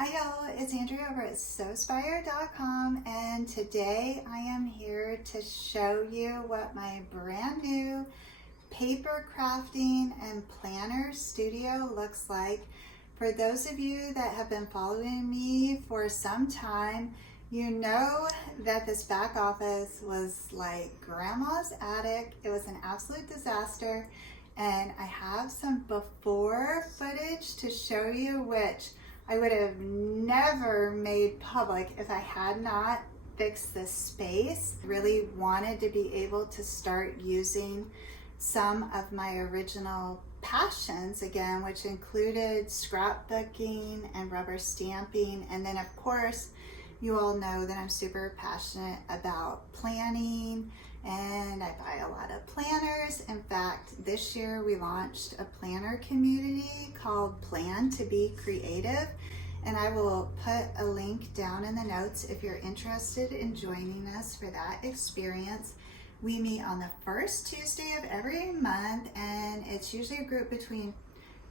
Hi y'all, it's Andrea over at Sewspire.com, and today I am here to show you what my brand new paper crafting and planner studio looks like. For those of you that have been following me for some time, you know that this back office was like grandma's attic. It was an absolute disaster, and I have some before footage to show you, which I would have never made public if I had not fixed this space. Really wanted to be able to start using some of my original passions again, which included scrapbooking and rubber stamping. And then of course, you all know that I'm super passionate about planning, and I buy a lot of planners. In fact, this year we launched a planner community called Plan to Be Creative, and I will put a link down in the notes if you're interested in joining us for that experience. We meet on the first Tuesday of every month, and it's usually a group between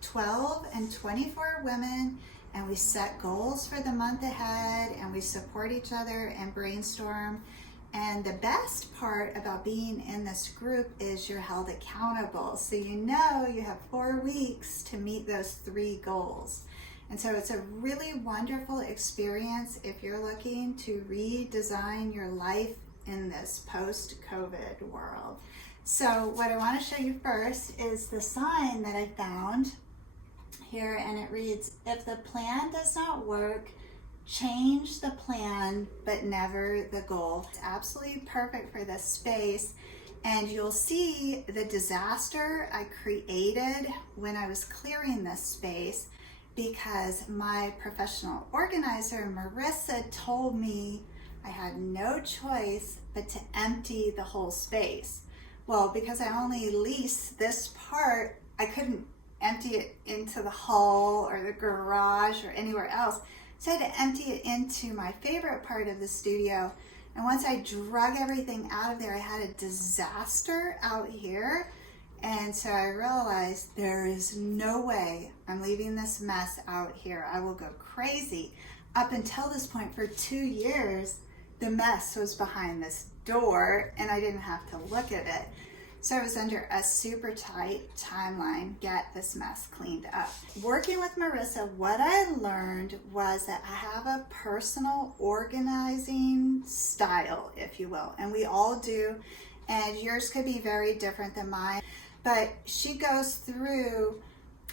12 and 24 women, and we set goals for the month ahead, and we support each other and brainstorm. And the best part about being in this group is you're held accountable. So you know you have 4 weeks to meet those 3 goals. And so it's a really wonderful experience if you're looking to redesign your life in this post-COVID world. So what I want to show you first is the sign that I found here, and it reads, "If the plan does not work, change the plan, but never the goal." It's absolutely perfect for this space, and you'll see the disaster I created when I was clearing this space, because my professional organizer, Marissa, told me I had no choice but to empty the whole space. Well, because I only lease this part, I couldn't empty it into the hall or the garage or anywhere else. So I had to empty it into my favorite part of the studio. And once I drug everything out of there, I had a disaster out here. And so I realized there is no way I'm leaving this mess out here. I will go crazy. Up until this point, for 2 years, the mess was behind this door and I didn't have to look at it. So I was under a super tight timeline, get this mess cleaned up. Working with Marissa, what I learned was that I have a personal organizing style, if you will, and we all do, and yours could be very different than mine, but she goes through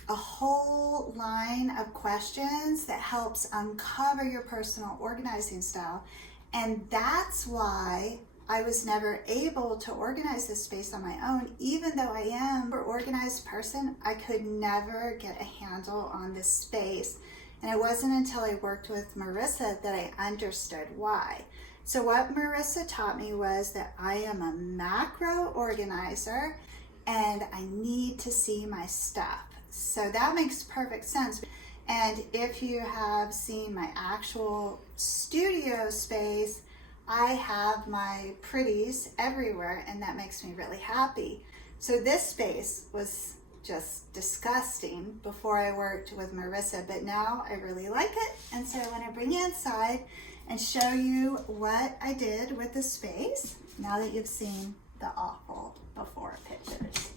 a whole line of questions that helps uncover your personal organizing style, and that's why I was never able to organize this space on my own. Even though I am an organized person, I could never get a handle on this space. And it wasn't until I worked with Marissa that I understood why. So what Marissa taught me was that I am a macro organizer and I need to see my stuff. So that makes perfect sense. And if you have seen my actual studio space, I have my pretties everywhere, and that makes me really happy. So this space was just disgusting before I worked with Marissa, but now I really like it. And so I want to bring you inside and show you what I did with the space now that you've seen the awful before pictures.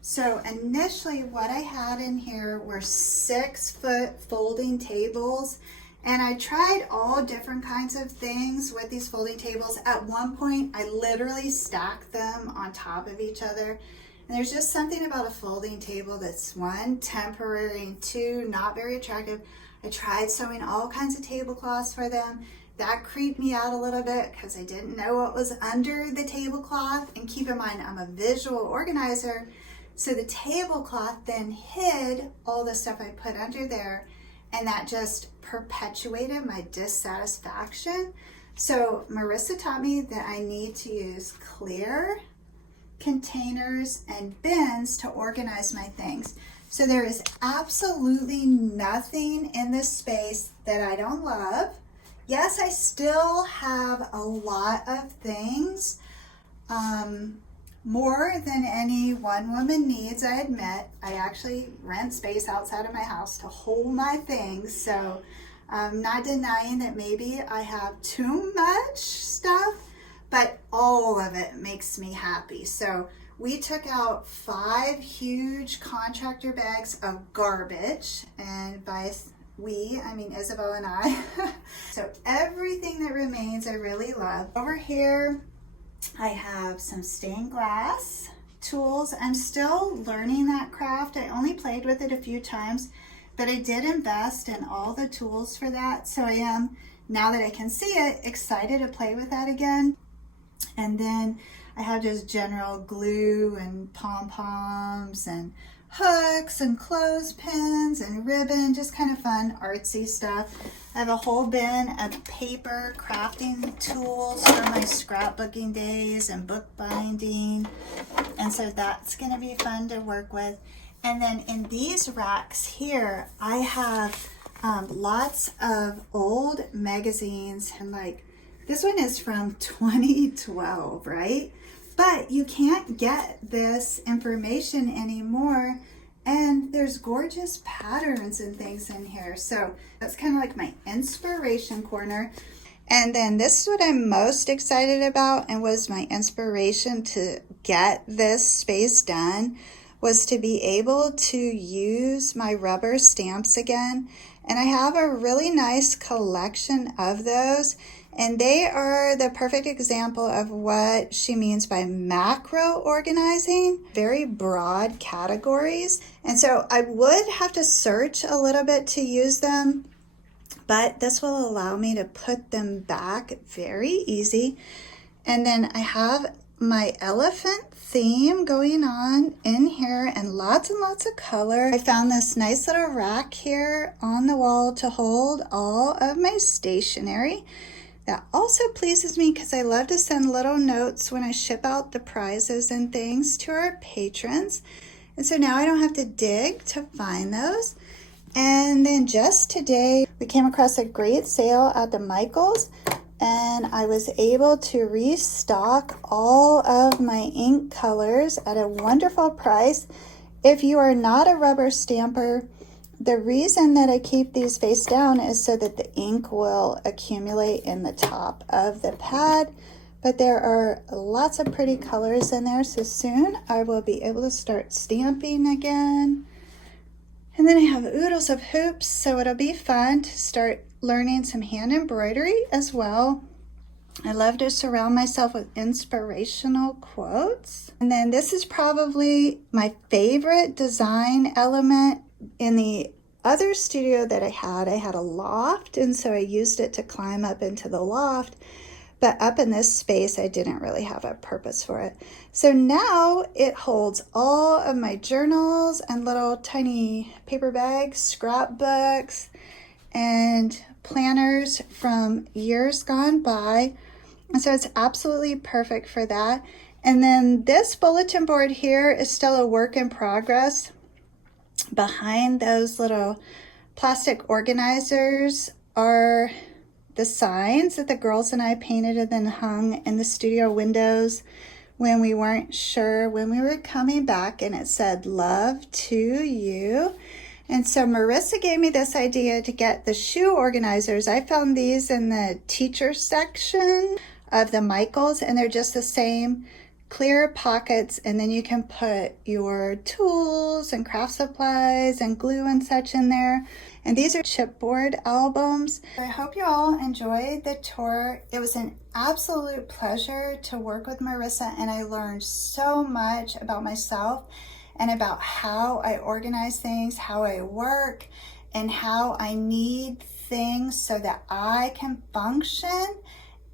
So initially what I had in here were 6-foot folding tables, and I tried all different kinds of things with these folding tables. At one point I literally stacked them on top of each other, and there's just something about a folding table that's, 1, temporary, and 2, not very attractive. I tried sewing all kinds of tablecloths for them. That creeped me out a little bit because I didn't know what was under the tablecloth, and keep in mind I'm a visual organizer. So the tablecloth then hid all the stuff I put under there, and that just perpetuated my dissatisfaction. So Marissa taught me that I need to use clear containers and bins to organize my things. So there is absolutely nothing in this space that I don't love. Yes, I still have a lot of things. more than any one woman needs, I admit. I actually rent space outside of my house to hold my things, so I'm not denying that maybe I have too much stuff, but all of it makes me happy. So we took out 5 huge contractor bags of garbage, and by we, I mean Isabel and I. So everything that remains I really love. Over here I have some stained glass tools. I'm still learning that craft. I only played with it a few times, but I did invest in all the tools for that. So I am, now that I can see it, excited to play with that again. And then I have just general glue and pom-poms and hooks and clothespins and ribbon, just kind of fun artsy stuff. I have a whole bin of paper crafting tools for my scrapbooking days and book binding, and so that's going to be fun to work with. And then in these racks here I have lots of old magazines, and like this one is from 2012, right? But you can't get this information anymore, and there's gorgeous patterns and things in here. So that's kind of like my inspiration corner. And then this is what I'm most excited about, and was my inspiration to get this space done, was to be able to use my rubber stamps again. And I have a really nice collection of those. And they are the perfect example of what she means by macro organizing, very broad categories. And so I would have to search a little bit to use them, but this will allow me to put them back very easy. And then I have my elephant theme going on in here, and lots of color. I found this nice little rack here on the wall to hold all of my stationery. That also pleases me because I love to send little notes when I ship out the prizes and things to our patrons. And so now I don't have to dig to find those. And then just today, we came across a great sale at the Michaels, and I was able to restock all of my ink colors at a wonderful price. If you are not a rubber stamper, the reason that I keep these face down is so that the ink will accumulate in the top of the pad, but there are lots of pretty colors in there, so soon I will be able to start stamping again. And then I have oodles of hoops, so it'll be fun to start learning some hand embroidery as well. I love to surround myself with inspirational quotes. And then this is probably my favorite design element. In the other studio that I had a loft, and so I used it to climb up into the loft, but up in this space I didn't really have a purpose for it. So now it holds all of my journals and little tiny paper bags, scrapbooks, and planners from years gone by, and so it's absolutely perfect for that. And then this bulletin board here is still a work in progress. Behind those little plastic organizers are the signs that the girls and I painted and then hung in the studio windows when we weren't sure when we were coming back, and it said "Love to you." And so Marissa gave me this idea to get the shoe organizers. I found these in the teacher section of the Michaels, and they're just the same clear pockets, and then you can put your tools and craft supplies and glue and such in there. And these are chipboard albums. I hope you all enjoyed the tour. It was an absolute pleasure to work with Marissa, and I learned so much about myself and about how I organize things, how I work, and how I need things so that I can function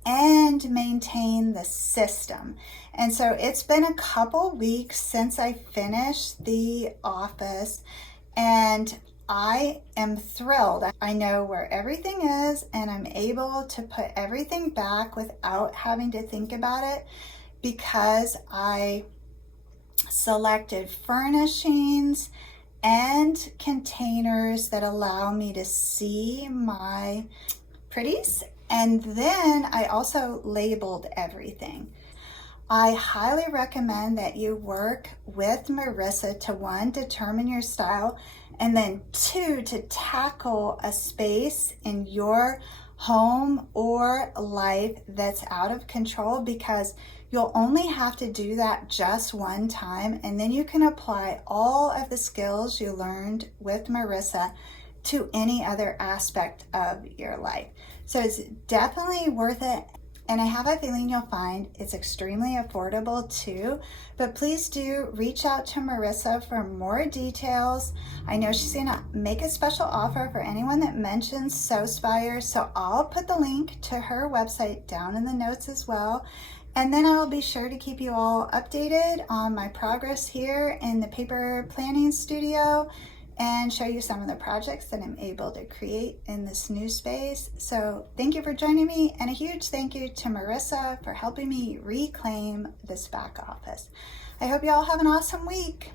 and maintain the system. And so it's been a couple weeks since I finished the office, and I am thrilled. I know where everything is, and I'm able to put everything back without having to think about it, because I selected furnishings and containers that allow me to see my pretties. And then I also labeled everything. I highly recommend that you work with Marissa to, one, determine your style, and then two, to tackle a space in your home or life that's out of control, because you'll only have to do that just one time, and then you can apply all of the skills you learned with Marissa to any other aspect of your life. So it's definitely worth it. And I have a feeling you'll find it's extremely affordable too. But please do reach out to Marissa for more details. I know she's gonna make a special offer for anyone that mentions Sewspire, so I'll put the link to her website down in the notes as well. And then I will be sure to keep you all updated on my progress here in the paper planning studio and show you some of the projects that I'm able to create in this new space. So thank you for joining me, and a huge thank you to Marissa for helping me reclaim this back office. I hope you all have an awesome week.